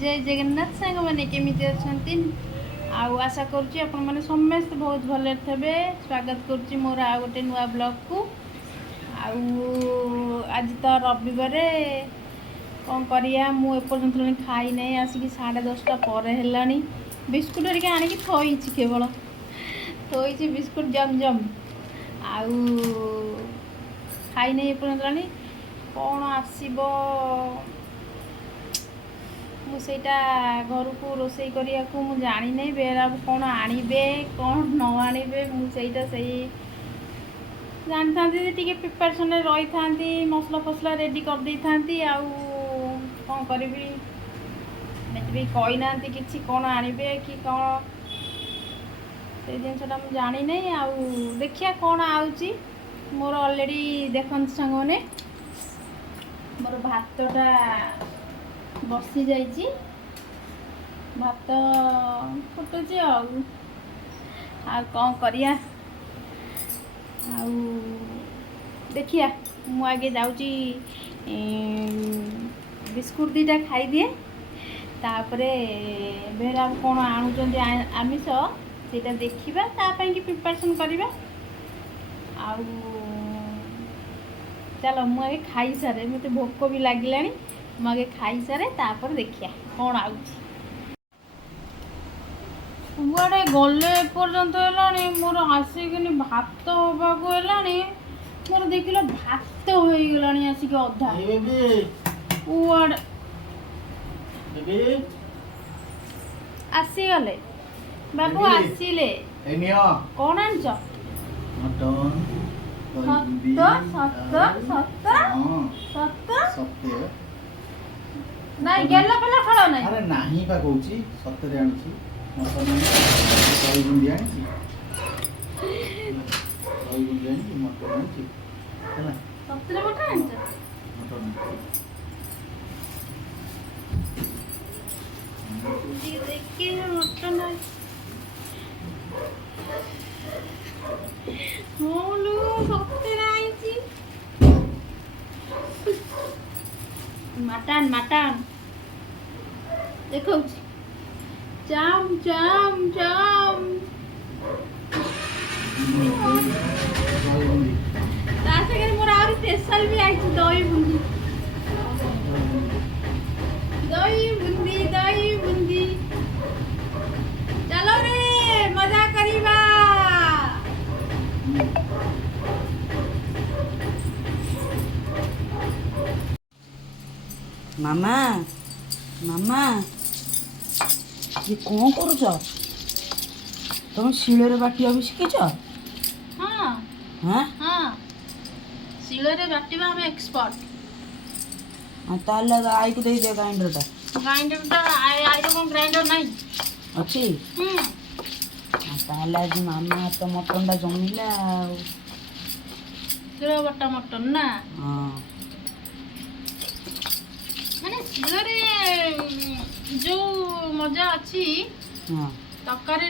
जय जगन्नाथ सांग मैंने केमी अच्छा आशा करुँच आपण मैंने समस्त बहुत भले थे। स्वागत करुँच मोर आ गोटे नुआ ब्लॉग को। आज तो रविवार कौन करिया मुपर्यंत खाई ना आसिक 10:30 पर है। बिस्कुट हरिका आणिकी थोड़ी केवल थोड़ी बिस्कुट जम जम आउ खाई नहीं एपर्यंत कौन आसब मुझा घर को रोसई करने को जानी नहीं बेरा कौन आणवे कौन न आणवे मुझा से जानी था प्रिपेरेसन रही था मसला फसला रेडी कर दे था कौन करी भी कही ना कि कौन आणवे कि कौन से जिनसा मुझे जानी नहीं देखिया कौन आउची मोर ऑलरेडी देखते सांग मैंने मोर भातटा बसी जाइए भात फुटुची कौन करिया देखिया मु आगे जाऊँगी बिस्कुट दीटा खाई दिए तापरे बेरा कौन आणुचंदी आमिष सेटा देखिबा तापाई कि प्रिपरेशन करिबा चलो मु आगे खाई सारे मते भोक भी लागिलानी मुझे खाई सारे तापर देखिया कौन आउची कुआड़े गले पर्यंत है मोर आसिक भात होबाकू है मोर देख लो भात हो गला आसिक अधा कुआड़े आसीगले बाबू आसिले कौन आनछ नहीं गेला पेला खालो नहीं अरे नाही बा कहूची सतरे आनछि मटन दही बुंदी आनछि दही बुंदी आनछि मटन आनछि हैला सतरे मटन आनछ मटन देखिए मटन होलू सतरे आनछि मटन मटन देखो जाम जाम जाम तासे मोर आउरी स्पेशल भी आई दही बुंदी दही बुंदी दही बुंदी चलो रे मजा करिबा मामा मामा ये कौन करुच तुम शिଳରେ बाटिया भी शिखिच हाँ हाँ हाँ शिଳରେ बाटिबा हम एक्सपर्ट ताले आई को दे दे ग्राइंडर ग्राइंडर आई कौन ग्राइंडर नहीं अच्छी ताले आज मामा तो मटन टा जमिला शिଳ बटा मटन ना हाँ माने शिଳରେ जो मजा अच्छी हाँ तकारी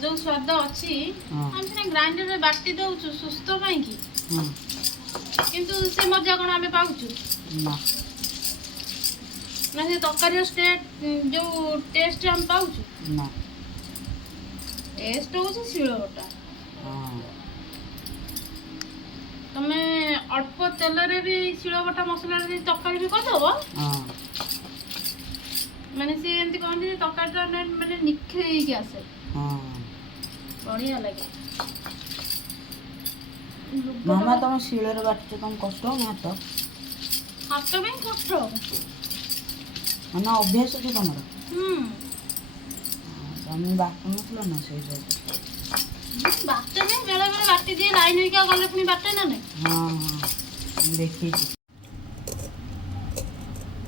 जो स्वाद अच्छी हम सिना ग्राइंडर रे बाटी दउछु सुस्त पाई की हाँ किंतु से मजा कोन हमें पाउछु ना ना से तकारी स्टेट जो टेस्ट हम पाउछु ना टेस्ट होछु शिळ बटा हाँ तमे अल्प तेल रे भी शिळ बटा मसला रे तकारी भी कर दबो हाँ माने से एंती कहनी तकारी टा माने निखई के आसे हाँ बढ़िया लगे मामा तुम शिଳରେ बाटुच तुम कष्ट हो ना तो हाथ में कष्ट ना अभ्यास अच्छे तुम तुम बाटू नथिल ना से बाटे में बेला बेला बाटी दिए लाइन होइका गले पुनी बाटे ना नहीं हाँ हाँ देखी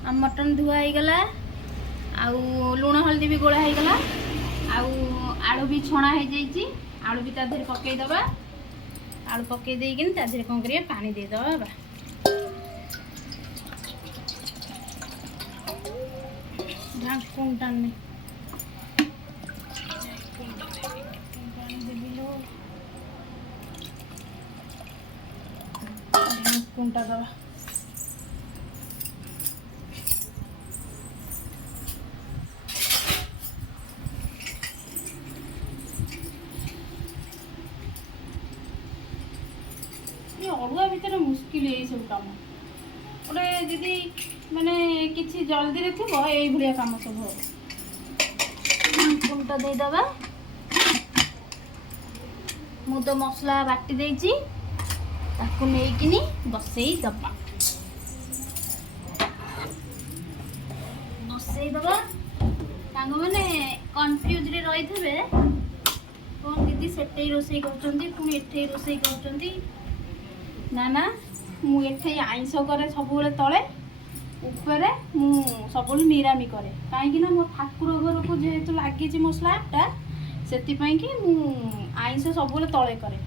आ मटन धुआ हो गला आउ लुण हल्दी भी गोला हो गला आउ आलू भी छणा हो जाइए आलू भी ता देहरे पकई दबा आलू पकई देकिन ता देहरे कोन करिया पानी दे दबा ढाकुन टान ढाकुनटा दबा ଭାରି ମୁସ୍କିଲ ଏଇ ସବୁ କାମ। ଗୋଟେ ଯଦି ମାନେ କିଛି ଜଲ୍ଦିରେ ଥିବ ଏଇଭଳିଆ କାମ ସବୁ ହବ। ଢାଙ୍କୁଣିଟା ଦେଇଦେବା। ମୁଁ ତ ମସଲା ବାଟି ଦେଇଛି, ତାକୁ ନେଇକିନି ବସେଇ ଦେବା। ସାଙ୍ଗମାନେ କନଫ୍ୟୁଜରେ ରହିଥିବେ, କ'ଣ ଦିଦି ସେଠେଇ ରୋଷେଇ କରୁଛନ୍ତି ପୁଣି ଏଠେଇ ରୋଷେଇ କରୁଛନ୍ତି। ନା ମୁଁ ଏଠେଇ ଆଇଁଷ କରେ ସବୁବେଳେ ତଳେ, ଉପରେ ମୁଁ ସବୁବେଳେ ନିରାମି କରେ। କାହିଁକିନା ମୋ ଠାକୁର ଘରକୁ ଯେହେତୁ ଲାଗିଛି ମୋ ସ୍ଲାବ୍ଟା, ସେଥିପାଇଁକି ମୁଁ ଆଇଁଷ ସବୁବେଳେ ତଳେ କରେ,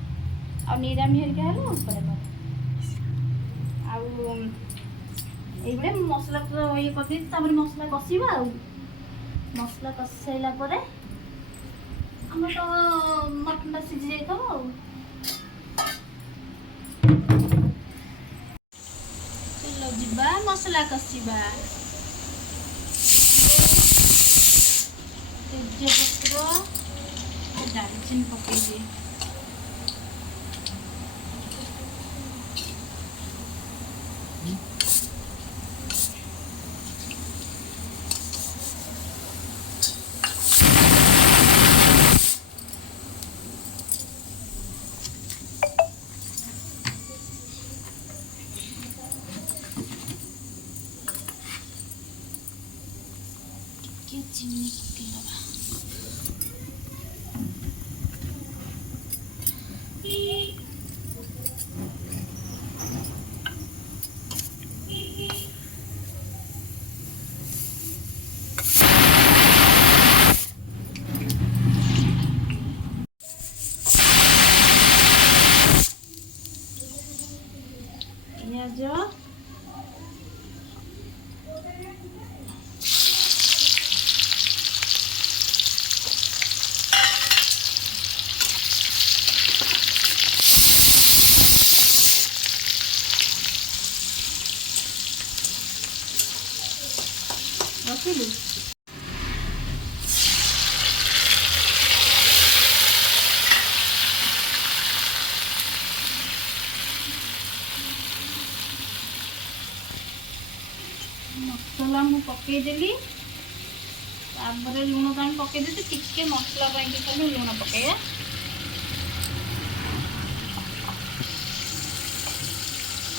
ଆଉ ନିରାମି ହେରିକା ହେଲେ ଉପରେ କରେ। ଆଉ এইভাবে মশলা ইয়ে করে তারপরে মশলা কষিবা। আর মশলা কষি সাইলা পরে আমরা তো মটনটা সিঝি যাইতব। চলো ଯିବା মশলা কষিবা। তেজপত্র দারচিনি পকাইছি। ଚିନି ପକେଇଦବା। ପିଆଜ ରଖିଲୁ। ମସଲା ମୁଁ ପକେଇଦେଲି, ତାପରେ ଲୁଣ ପାଣି ପକେଇଦେଲି। ଟିକେ ମସଲା ପାଇଁକି ଖାଲି ଲୁଣ ପକେଇବା।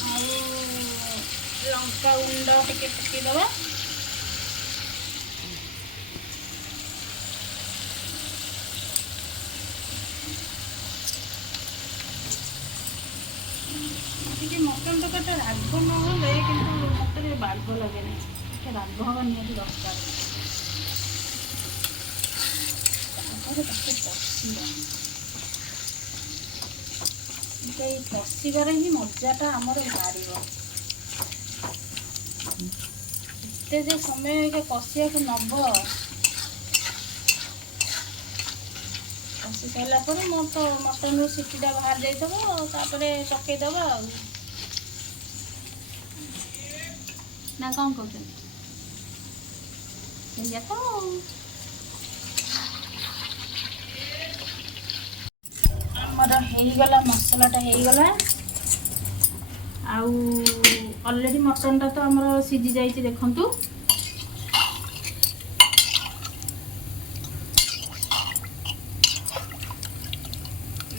ଆଉ ଲଙ୍କା ଗୁଣ୍ଡ ଟିକେ ପକେଇଦବା। ଟିକେ ମଟନ୍ ତରକାରୀଟା ରାଗ ନହେଲେ କିନ୍ତୁ ମୋତେ ଟିକେ ବାଗ ଲାଗେନି, ଟିକେ ରାଗ ହେବା ନିହାତି ଦରକାର। ତାପରେ ତାକୁ କଷିବା। ଏଇ କଷିବାରେ ହିଁ ମଜାଟା ଆମର ବାହାରିବ। ଏତେ ଯେ ସମୟ କଷିବାକୁ ନେବ, କଷି ସାରିଲା ପରେ ମୋର ତ ମଟନରୁ ସିଟିଟା ବାହାରି ଯାଇଥିବ, ତାପରେ ପକେଇଦେବା। ଆଉ ନା କ'ଣ କହୁଛନ୍ତି? ସେଇଆ ତ। ଆମର ହେଇଗଲା, ମସଲାଟା ହେଇଗଲା। ଆଉ ଅଲରେଡ଼ି ମଟନଟା ତ ଆମର ସିଝି ଯାଇଛି, ଦେଖନ୍ତୁ।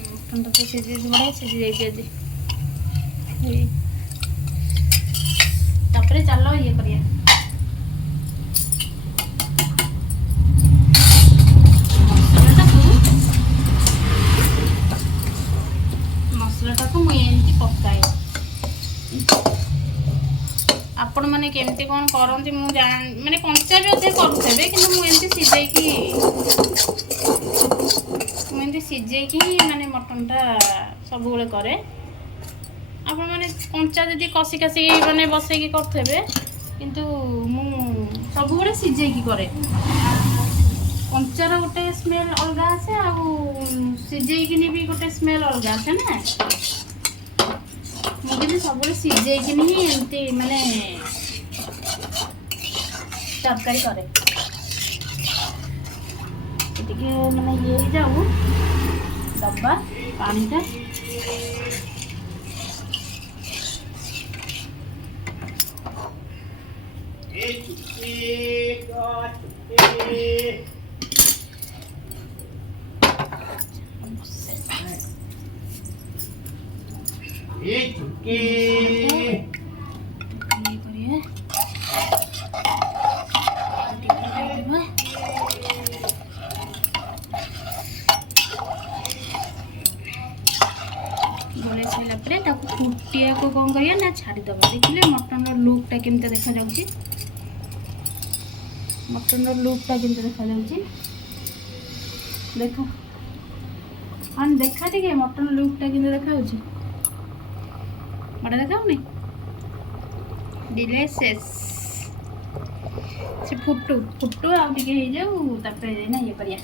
ମଟନଟା ତ ସିଝି ଯାଇଛି ଆଜି। ତାପରେ ଚାଲ ଇଏ କରିବା। ମସଲାଟାକୁ ମୁଁ ଏମିତି ପକାଏ। ଆପଣମାନେ କେମିତି କ'ଣ କରନ୍ତି ମୁଁ ମାନେ କଞ୍ଚା ବି ଅଧେ କରୁଥିବେ, କିନ୍ତୁ ମୁଁ ଏମିତି ସିଝେଇକି ମାନେ ମଟନଟା ସବୁବେଳେ କରେ। ଆପଣମାନେ କଞ୍ଚା ଯଦି କଷି କାଷିକି ମାନେ ବସେଇକି କରୁଥିବେ, କିନ୍ତୁ ମୁଁ ସବୁବେଳେ ସିଝେଇକି କରେ। କଞ୍ଚାର ଗୋଟେ ସ୍ମେଲ୍ ଅଲଗା ଆସେ, ଆଉ ସିଝେଇକିନି ବି ଗୋଟେ ସ୍ମେଲ୍ ଅଲଗା ଆସେ ନା। ମୁଁ କିନ୍ତୁ ସବୁବେଳେ ସିଝେଇକିନି ହିଁ ଏମିତି ମାନେ ତରକାରୀ କରେ। ଟିକେ ମାନେ ଇଏ ହେଇଯାଉ, ଦବା ପାଣିଟା। ଇଏ କରିବା ଗୋଳେଇ ସାରିଲା ପରେ ତାକୁ ଫୁଟିବାକୁ କ'ଣ କରିବା ନା ଛାଡ଼ିଦେବା। ଦେଖିଲେ ମଟନର ଲୁକ୍ଟା କେମିତି ଦେଖାଯାଉଛି, ମଟନର ଲୁକ୍ଟା କେମିତି ଦେଖାଯାଉଛି ଦେଖ। ହଁ ଦେଖା ଟିକେ ମଟନ ଲୁକ୍ଟା କେମିତି ଦେଖାଯାଉଛି, ବଢ଼ିଆ ଦେଖାଯାଉନି? ଡିଲିସିୟସ୍। ସେ ଫୁଟୁ ଆଉ ଟିକେ ହେଇଯାଉ, ତାପରେ ନା ଇଏ କରିବା।